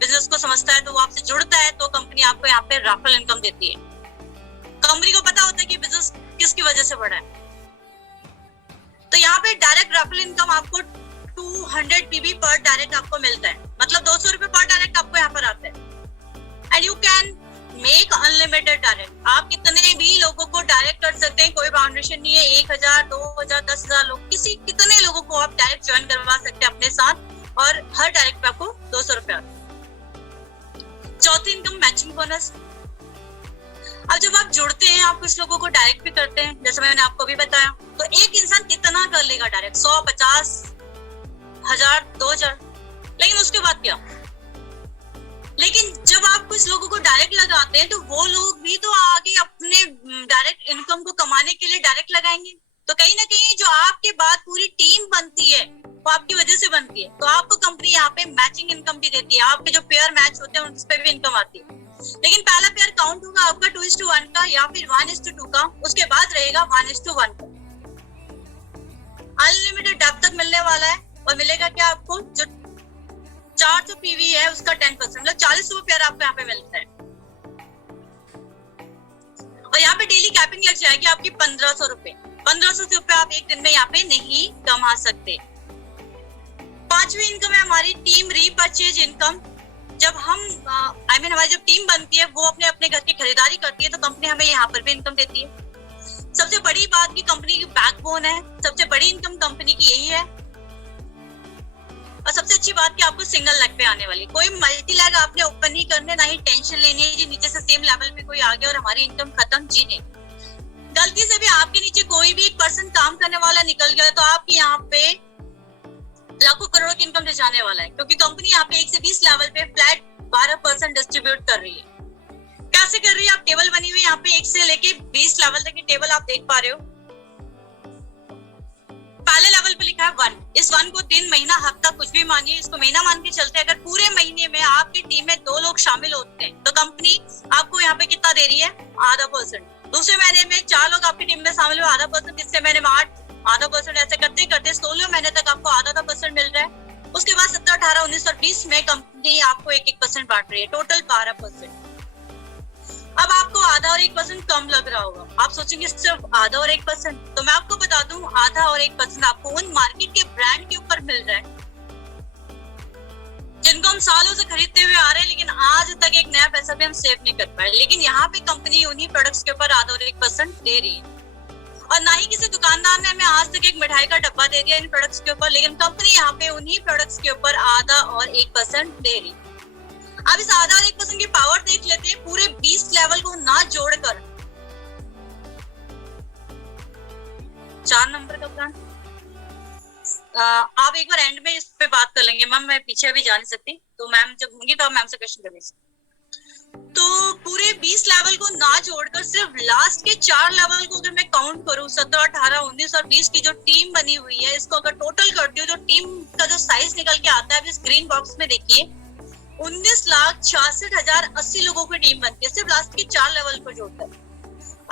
बिजनेस को समझता है तो वो आपसे जुड़ता है, तो कंपनी आपको यहाँ पे रेफरल इनकम देती है। कंपनी को पता होता है कि बिजनेस किसकी वजह से बढ़ा है। तो यहाँ पे डायरेक्ट रेफरल इनकम आपको 200 पीबी पर डायरेक्ट आपको मिलता है, मतलब 200 रुपए पर डायरेक्ट आपको यहाँ पर आता है। And you can make unlimited direct, आप कितने भी लोगों को डायरेक्ट कर सकते हैं, कोई बाउंडेशन नहीं है। 1000, 2000, 10,000 लोग, कितने लोगों को आप डायरेक्ट ज्वाइन करवा सकते हैं अपने साथ, और हर डायरेक्ट पे आपको 200 रुपए आता है। चौथी इनकम मैचिंग बोनस। अब जब आप जुड़ते हैं, आप कुछ लोगों को डायरेक्ट भी करते हैं, जैसे मैंने आपको भी बताया, तो एक इंसान कितना कर लेगा डायरेक्ट? 100, 50, 1000, 2000, लेकिन उसके बाद क्या? लेकिन जब आप कुछ लोगों को डायरेक्ट लगाते हैं तो वो लोग भी तो आगे अपने डायरेक्ट इनकम को कमाने के लिए डायरेक्ट लगाएंगे। तो कहीं ना कहीं जो आपके बाद पूरी टीम बनती है वो आपकी वजह से बनती है। तो आपको कंपनी यहाँ पे मैचिंग इनकम भी देती है, आपके जो पेयर मैच होते हैं उस पर भी इनकम आती है। लेकिन पहला पेयर काउंट होगा आपका 2:1 का या फिर 1:2 का, उसके बाद रहेगा 1:1 का। अनलिमिटेड डेप्थ तक मिलने वाला है, और मिलेगा क्या आपको? जो 400 पीवी है उसका 10%, मतलब 40 पेयर आपको यहाँ पे मिलता है। और यहाँ पे डेली कैपिंग लग जाएगी आपकी 1500 रुपए। 1500 रुपए आप एक दिन में यहाँ पे नहीं कमा सकते। पांचवी इनकम है हमारी टीम रीपरचेज इनकम। जब हम हमारी जब टीम बनती है वो अपने अपने घर की खरीदारी करती है, तो कंपनी हमें यहाँ पर भी इनकम देती है। सबसे बड़ी बात की कंपनी की बैकबोन है, सबसे बड़ी इनकम कंपनी की यही है। और सबसे अच्छी बात कि आपको सिंगल लेग पे आने वाली, कोई मल्टी लेग आपने ओपन नहीं करने, ना ही टेंशन लेनी है जी नीचे से सेम लेवल पे कोई आ गया और हमारी इनकम खत्म। जी नहीं, गलती से भी आपके नीचे कोई भी एक पर्सन काम करने वाला निकल गया तो आपकी यहाँ पे लाखों करोड़ों की इनकम ले जाने वाला है, क्योंकि कंपनी यहाँ पे 1 से 20 लेवल पे फ्लैट 12% डिस्ट्रीब्यूट कर रही है। कैसे कर रही है? आप टेबल बनी हुई यहाँ पे 1 से लेके 20 लेवल तक की टेबल आप देख पा रहे हो। पहले लेवल पे लिखा है 1। इस 1 को दिन, महीना, हफ्ता कुछ भी मानिए, इसको महीना मान के चलते हैं। अगर पूरे महीने में आपकी टीम में 2 लोग शामिल होते हैं तो कंपनी आपको यहाँ पे कितना दे रही है? ½ %। दूसरे महीने में 4 लोग आपकी टीम में शामिल हुए, ½ %। तीसरे महीने में 8, ½ %। ऐसे करते करते 16 महीने तक आपको ½ % मिल रहा है। उसके बाद 17, 18, 19 और 20 में कंपनी आपको 1% बांट रही है, टोटल 12%। अब आपको आधा और 1% कम लग रहा होगा, आप सोचेंगे सिर्फ आधा और 1%। तो मैं आपको बता दूं, आधा और 1% आपको उन मार्केट के ब्रांड के ऊपर मिल रहा है जिनको हम सालों से खरीदते हुए आ रहे हैं, लेकिन आज तक एक नया पैसा भी हम सेव नहीं कर पाए। लेकिन यहाँ पे कंपनी उन्हीं प्रोडक्ट्स के ऊपर आधा और 1% दे रही है। और ना ही किसी दुकानदार ने हमें आज तक एक मिठाई का डब्बा दे दिया इन प्रोडक्ट्स के ऊपर, लेकिन कंपनी यहाँ पे उन्हीं प्रोडक्ट्स के ऊपर आधा और 1% दे रही है। अब इस आधा और 1% की पावर देख लेते हैं। पूरे 20 लेवल को ना जोड़कर 4 नंबर का प्लान, आप एक बार एंड में इस पे बात कर लेंगे मैम, मैं पीछे अभी जा नहीं सकती, तो मैम जब होंगी तो आप मैम से क्वेश्चन कर लीजिए। तो पूरे 20 लेवल को ना जोड़कर सिर्फ लास्ट के 4 लेवल को अगर मैं काउंट करूं, 17, 18, 19 और 20 की जो टीम बनी हुई है, इसको अगर टोटल करती हूँ, जो टीम का जो साइज निकल के आता है, अब इस ग्रीन बॉक्स में देखिए, 19,66,080 लोगों की टीम बनती है सिर्फ लास्ट के 4 लेवल को जोड़कर।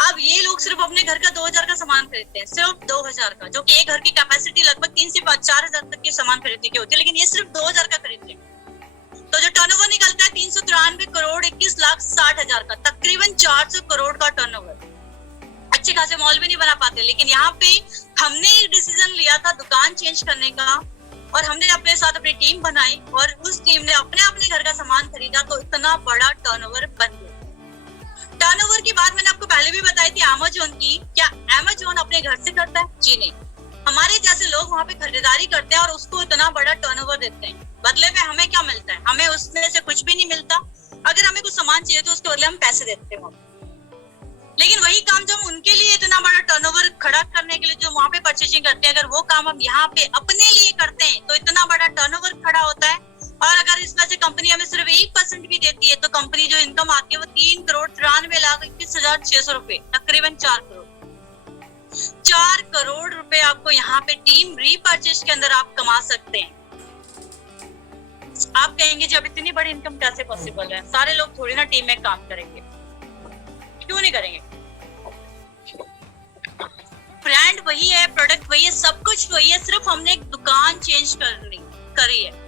अब ये लोग सिर्फ अपने घर का 2000 का सामान खरीदते हैं, सिर्फ 2000 का, जो कि एक घर की कैपेसिटी लगभग 3 से 4,000 तक के सामान खरीदने की होती है, लेकिन ये सिर्फ 2000 का खरीदते हैं। तो जो टर्नओवर निकलता है 393 करोड़ 21,60,000 का, तकरीबन 400 करोड़ का टर्नओवर। अच्छे खासे मॉल भी नहीं बना पाते, लेकिन यहाँ पे हमने एक डिसीजन लिया था दुकान चेंज करने का, और हमने अपने साथ अपनी टीम बनाई और उस टीम ने अपने अपने घर का सामान खरीदा, तो इतना बड़ा टर्नओवर बन गया। टर्नओवर की बात मैंने आपको पहले भी बताई थी अमेज़न की। क्या अमेज़न अपने घर से करता है? जी नहीं, हमारे जैसे लोग वहाँ पे खरीदारी करते हैं और उसको इतना बड़ा टर्नओवर देते हैं। बदले में हमें क्या मिलता है? हमें उसमें से कुछ भी नहीं मिलता। अगर हमें कुछ सामान चाहिए तो उसके बदले हम पैसे देते हैं। लेकिन वही काम जो हम उनके लिए इतना बड़ा टर्नओवर खड़ा करने के लिए जो वहाँ पे परचेजिंग करते हैं, अगर वो काम हम यहाँ पे अपने लिए करते हैं तो इतना बड़ा टर्नओवर खड़ा होता है। और अगर इसमें से कंपनी हमें सिर्फ 1% भी देती है तो कंपनी जो इनकम आती है वो 3,93,21,600 रुपए, तकरीबन 4 करोड़। 4 करोड़ रुपए आपको यहाँ पे टीम रीपरचेज के अंदर आप कमा सकते हैं। आप कहेंगे जब इतनी बड़ी इनकम कैसे पॉसिबल है? सारे लोग थोड़ी ना टीम में काम करेंगे, क्यों नहीं करेंगे? ब्रांड वही है, प्रोडक्ट वही है, सब कुछ वही है, सिर्फ हमने एक दुकान चेंज करी है।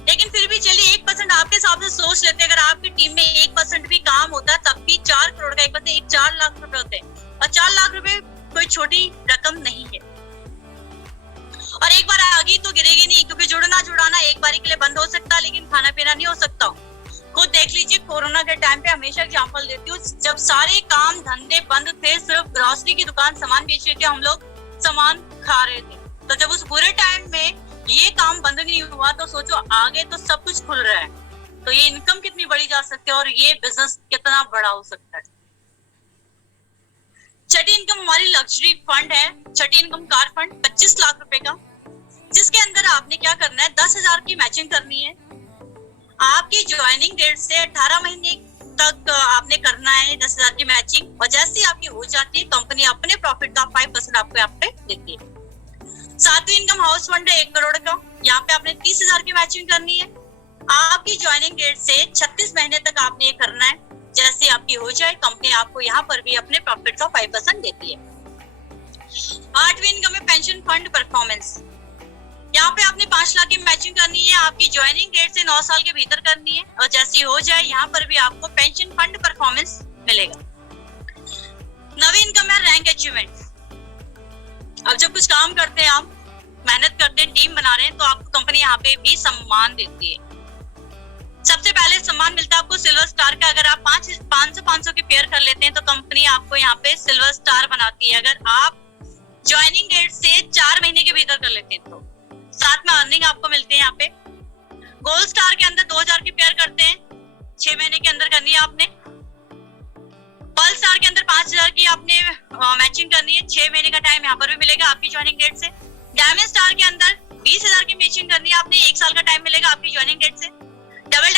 लेकिन फिर भी चलिए 1% आपके हिसाब से सोच लेते हैं, अगर आपकी टीम में 1% भी काम होता है तब भी 4 करोड़ का 1% 4 लाख रुपए होते हैं, और 4 लाख रुपए कोई छोटी रकम नहीं है। और एक बार आ गई तो गिरेगी नहीं, क्योंकि जुड़ना जुड़ाना एक बारी के लिए बंद हो सकता है, लेकिन खाना पीना नहीं हो सकता। खुद देख लीजिए, कोरोना के टाइम पे हमेशा एग्जांपल देती हूँ, जब सारे काम धंधे बंद थे, सिर्फ ग्रोसरी की दुकान सामान बेच रही थी, हम लोग सामान खा रहे थे। तो जब उस बुरे टाइम में ये काम बंद नहीं हुआ, तो सोचो आगे तो सब कुछ खुल रहा है, तो ये इनकम कितनी बढ़ी जा सकती है और ये बिजनेस कितना बड़ा हो सकता है। छठी इनकम हमारी लग्जरी फंड है, छठी इनकम कार फंड 25 लाख रुपए का, जिसके अंदर आपने क्या करना है, 10,000 की मैचिंग करनी है। आपकी ज्वाइनिंग डेट से 18 महीने तक आपने करना है 10,000 की मैचिंग, और जैसे आपकी हो जाती है, कंपनी अपने प्रॉफिट का 5% आपको यहाँ पे देती है। सातवीं इनकम हाउस फंड है 1 करोड़ का, यहाँ पे आपने 30,000 की मैचिंग करनी है। आपकी ज्वाइनिंग डेट से 36 महीने तक आपने ये करना है, जैसे आपकी हो जाए, कंपनी आपको यहाँ पर भी अपने प्रॉफिट का 5% देती है। आठवीं इनकम है पेंशन फंड परफॉर्मेंस, यहाँ पे आपने 5 लाख की मैचिंग करनी है, आपकी ज्वाइनिंग डेट से 9 साल के भीतर करनी है, और जैसी हो जाए यहाँ पर भी आपको पेंशन फंड परफॉर्मेंस मिलेगा। नवी इनकम है रैंक अचीवमेंट। अब जब कुछ काम करते हैं, आप मेहनत करते हैं, टीम बना रहे हैं, तो आपको कंपनी यहाँ पे भी सम्मान देती है। सबसे पहले सम्मान मिलता है आपको सिल्वर स्टार का, अगर आप 500 की पेयर कर लेते हैं तो कंपनी आपको यहाँ पे सिल्वर स्टार बनाती है, अगर आप ज्वाइनिंग डेट से 4 महीने के भीतर कर लेते हैं तो। साथ में अर्निंग आपको मिलते हैं यहाँ पे। गोल्ड स्टार के अंदर 2000 की पेयर करते हैं, 6 महीने के अंदर करनी है आपने। पर्ल स्टार के अंदर 5000 की आपने मैचिंग करनी है, 6 महीने का टाइम यहाँ पर भी मिलेगा आपकी ज्वाइनिंग डेट से। डायमंड स्टार के अंदर 20,000 की मैचिंग करनी है आपने, 1 साल का टाइम मिलेगा आपकी ज्वाइनिंग डेट से। डबल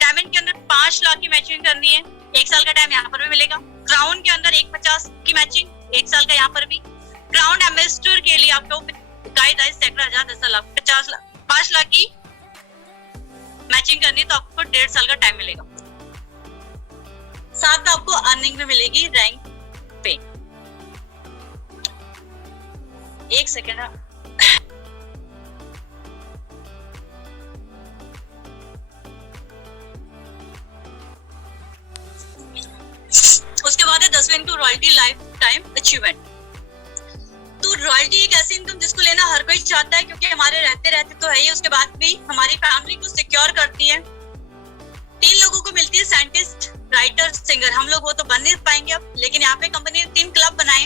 डायमंड के अंदर 5 लाख की मैचिंग करनी है, 1 साल का टाइम यहाँ पर भी मिलेगा। क्राउन के अंदर 150 की मैचिंग, 1 साल का यहाँ पर भी। क्राउन एम्बेसडर के लिए आपको 5 लाख की मैचिंग करनी है, तो आपको 1.5 साल का टाइम मिलेगा। साथ आपको अर्निंग भी मिलेगी रैंक पे। एक सेकेंड, उसके बाद है 10वीं income royalty life time achievement. तो रॉयल्टी एक ऐसी इनकम जिसको लेना हर कोई चाहता है, क्योंकि हमारे रहते रहते तो है ही, उसके बाद भी हमारी फैमिली को सिक्योर करती है। 3 लोगों को मिलती है, साइंटिस्ट, राइटर, सिंगर। हम लोग वो तो बन नहीं पाएंगे अब, लेकिन यहाँ पे कंपनी ने 3 क्लब बनाए।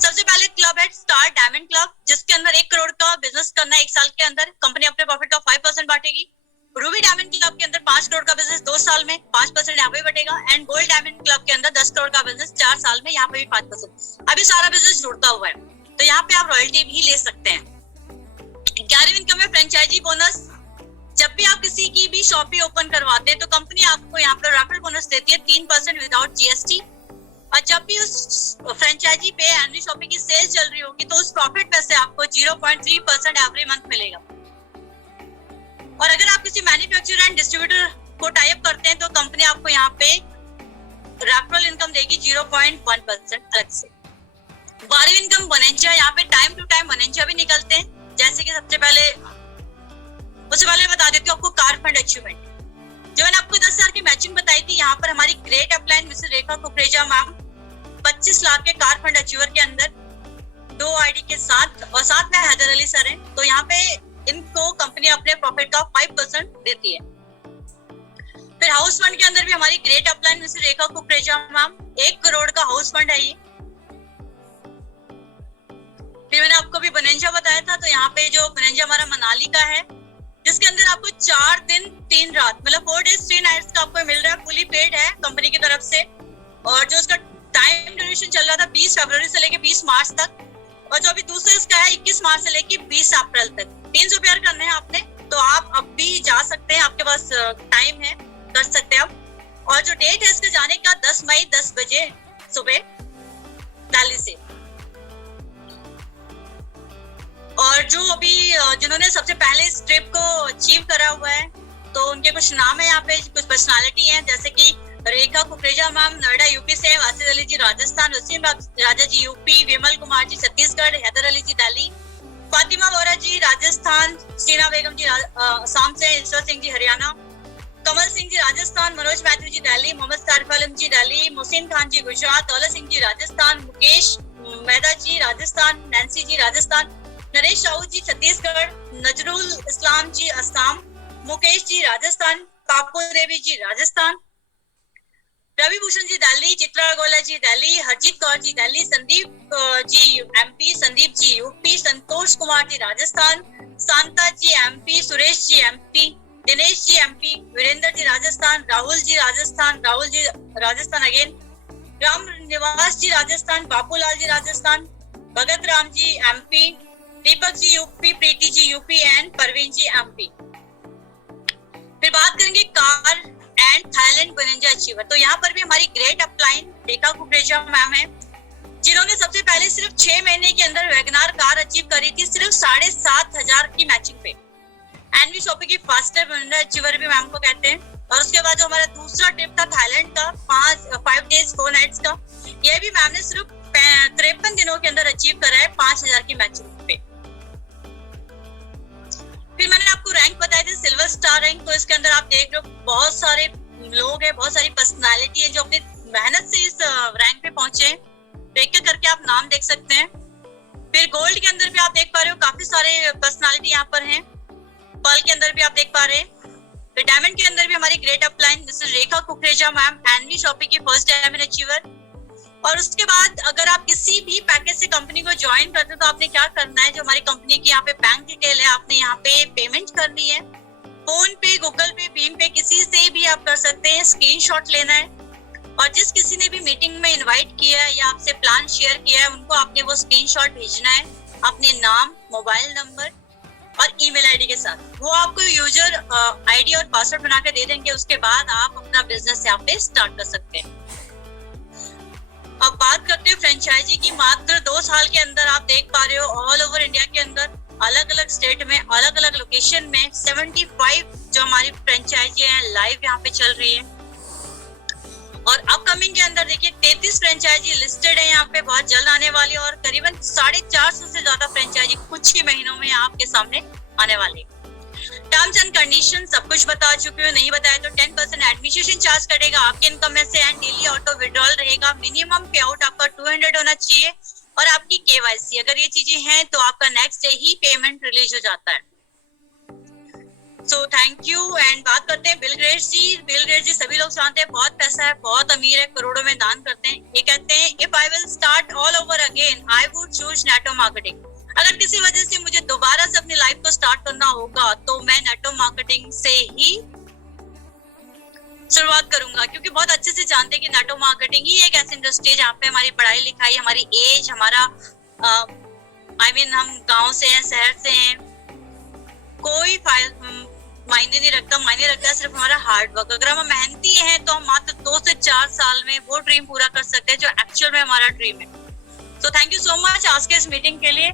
सबसे पहले क्लब है स्टार डायमंड क्लब, जिसके अंदर 1 करोड़ का बिजनेस करना है 1 साल के अंदर, कंपनी अपने प्रॉफिट का 5% बांटेगी। रूबी डायमंड क्लब के अंदर 5 करोड़ का बिजनेस 2 साल में 5% यहाँ पे बटेगा, एंड गोल्ड डायमंड क्लब के अंदर 10 करोड़ का बिजनेस 4 साल में, यहाँ पे भी 5%। अभी सारा बिजनेस जुड़ता हुआ है, तो यहाँ पे आप रॉयल्टी भी ले सकते हैं। 11वीं इनकम है फ्रेंचाइजी बोनस। जब भी आप किसी की भी शॉप ओपन करवाते हैं, तो कंपनी आपको यहाँ पर रेफरल बोनस देती है 3% विदाउट जीएसटी, और जब भी उस फ्रेंचाइजी पे एनुअल शॉपिंग की सेल चल रही होगी, तो उस प्रॉफिट में से आपको 0.3% एवरी मंथ मिलेगा। और अगर आप किसी मैन्युफैक्चरर एंड डिस्ट्रीब्यूटर को टाई अप करते हैं, तो कंपनी आपको यहाँ पे रेफरल इनकम देगी 0.1% अलग से। 12वीं इनकम बोनेंजा, यहाँ पे टाइम टू टाइम बोनेंजा भी निकलते हैं। जैसे कि सबसे पहले बता देती हूँ आपको कार फंड अचीवमेंट। जो मैंने आपको 10,000 की मैचिंग बताई थी, यहाँ पर हमारी ग्रेट अपलाइन मिसेस रेखा कुकरेजा मैम 25 लाख के कार फंड अचीवर के अंदर 2 आईडी के साथ, और साथ में हैदर अली सर हैं, तो यहाँ पे इनको कंपनी अपने प्रॉफिट का 5% देती है। फिर हाउस फंड के अंदर भी हमारी ग्रेट अपलाइन मिसेस रेखा कुकरेजा मैम 1 करोड़ का हाउस फंड है ये। फिर मैंने आपको भी बनेंजा बताया था, तो यहाँ पे जो बनेंजा हमारा मनाली का है, जिसके अंदर आपको 4 दिन 3 रात मतलब 4 days 3 nights का आपको मिल रहा है, फुली पेड है कंपनी की तरफ से। और जो उसका टाइम ड्यूरेशन चल रहा था 20 फरवरी से लेके 20 मार्च तक, और जो अभी दूसरा इसका है 21 मार्च से लेके 20 अप्रैल तक। 300 पेयर करने हैं आपने, तो आप अब भी जा सकते हैं, आपके पास टाइम है, कर सकते हैं आप। और जो डेट है इसके जाने का 10 मई 10 बजे सुबह दिल्ली से। और जो अभी जिन्होंने सबसे पहले इस ट्रिप को अचीव करा हुआ है, तो उनके कुछ नाम है यहाँ पे, कुछ पर्सनालिटी हैं, जैसे कि रेखा कुकरेजा मैम नोएडा यूपी से, वासिद अली जी राजस्थान, वसीम राजा जी यूपी, विमल कुमार जी छत्तीसगढ़, हैदर अली जी दिल्ली, फातिमा वोरा जी राजस्थान, शीना बेगम जी असम से, Ishwar Singh ji Haryana, Kamal Singh ji Rajasthan, Manoj Matthew ji Delhi, Mohammad सारिफ Alam ji Delhi, Mohsin Khan ji Gujarat, Daulat Singh ji Rajasthan, Mukesh Mehta ji Rajasthan, Nancy ji Rajasthan, Naresh Sahu ji Chhattisgarh, Nazrul Islam ji Assam, Mukesh ji Rajasthan, Papu Devi ji Rajasthan, Ravi Bhushan ji Delhi, Chitra Gola ji Delhi, Harjeet Kaur ji Delhi, Sandeep ji MP, Sandeep ji UP, Santosh Kumar ji Rajasthan, Shanta ji MP, Suresh ji MP, Dinesh ji MP, Virendra ji Rajasthan, Rahul ji Rajasthan again, Ram Niwas ji Rajasthan, Bapulal ji Rajasthan, Bhagat Ram ji MP, Deepak ji UP, Preeti ji UP and Parveen ji MP. फिर बात करेंगे कार एंड थाईलैंड बुनिंजा अचीवर। तो यहाँ पर भी हमारी ग्रेट अपलाइन रेखा कुकरेजा मैम है, जिन्होंने सबसे पहले सिर्फ 6 महीने के अंदर वैगनार कार अचीव करी थी सिर्फ 7,500 की मैचिंग पे। एनवी शॉपिंग की फास्टर बुनिंजा अचीवर भी मैम को कहते हैं। और उसके बाद जो हमारा दूसरा ट्रिप था थाईलैंड का 5 days 4 nights का, ये भी मैम ने सिर्फ 53 दिनों के अंदर अचीव करा है 5,000 की मैचिंग पे। फिर मैंने आपको रैंक बताया था सिल्वर स्टार रैंक, तो इसके अंदर आप देख रहे हो बहुत सारे लोग हैं, बहुत सारी पर्सनालिटी है जो अपनी मेहनत से इस रैंक पे पहुंचे हैं। देख करके आप नाम देख सकते हैं। फिर गोल्ड के अंदर भी आप देख पा रहे हो काफी सारे पर्सनालिटी यहाँ पर हैं। पर्ल के अंदर भी आप देख पा रहे हैं। फिर डायमंड के अंदर भी हमारी great upline this is Rekha Kukreja ma'am, NV shopping की फर्स्ट डायमंड अचीवर। और उसके बाद अगर आप किसी भी पैकेज से कंपनी को ज्वाइन करते हो तो आपने क्या करना है, जो हमारी कंपनी की यहाँ पे बैंक डिटेल है, आपने यहाँ पे पेमेंट करनी है। फोन पे, गूगल पे, भीम पे, किसी से भी आप कर सकते हैं। स्क्रीनशॉट लेना है और जिस किसी ने भी मीटिंग में इनवाइट किया है या आपसे प्लान शेयर किया है, उनको आपने वो स्क्रीनशॉट भेजना है अपने नाम, मोबाइल नंबर और ईमेल आईडी के साथ। वो आपको यूजर आईडी और पासवर्ड बना के दे देंगे। उसके बाद आप अपना बिजनेस यहाँ पे स्टार्ट कर सकते हैं। अब बात करते हैं फ्रेंचाइजी की। मात्र 2 साल के अंदर आप देख पा रहे हो ऑल ओवर इंडिया के अंदर अलग अलग स्टेट में, अलग अलग लोकेशन में 75 जो हमारी फ्रेंचाइजी है लाइव यहाँ पे चल रही है। और अपकमिंग के अंदर देखिए 33 फ्रेंचाइजी लिस्टेड है यहाँ पे, बहुत जल्द आने वाली है। और करीबन 450 से ज्यादा फ्रेंचाइजी कुछ ही महीनों में आपके सामने आने वाली है। टर्म्स एंड कंडीशन सब कुछ बता चुकी हूँ, नहीं बताया तो 10% एडमिनिस्ट्रेशन चार्ज कटेगा आपके इनकम में से एंड डेली ऑटो विड्रॉल रहेगा। मिनिमम पे आउट आपका 200 होना चाहिए और आपकी केवाईसी अगर ये चीजें हैं तो आपका नेक्स्ट डे ही पेमेंट रिलीज हो जाता है। So thank you. एंड बात करते हैं बिल गेट्स जी। बिल गेट्स जी सभी लोग जानते हैं बहुत पैसा है, बहुत अमीर है, करोड़ों में दान करते हैं। ये कहते हैं if I will start all over again I would choose network marketing. अगर किसी वजह से मुझे दोबारा से अपनी लाइफ को स्टार्ट करना होगा तो मैं नेटो मार्केटिंग से ही शुरुआत करूंगा, क्योंकि बहुत अच्छे से जानते हैं कि नेटो मार्केटिंग ही एक ऐसी इंडस्ट्री है जहाँ पे हमारी पढ़ाई लिखाई, हमारी एज, हमारा हम गांव से हैं, शहर से हैं, कोई मायने नहीं रखता। मायने रखता है सिर्फ हमारा हार्ड वर्क। अगर हम मेहनती हैं तो हम मात्र 2 से 4 साल में वो ड्रीम पूरा कर सकते हैं जो एक्चुअल में हमारा ड्रीम है। तो थैंक यू सो मच आज के इस मीटिंग के लिए।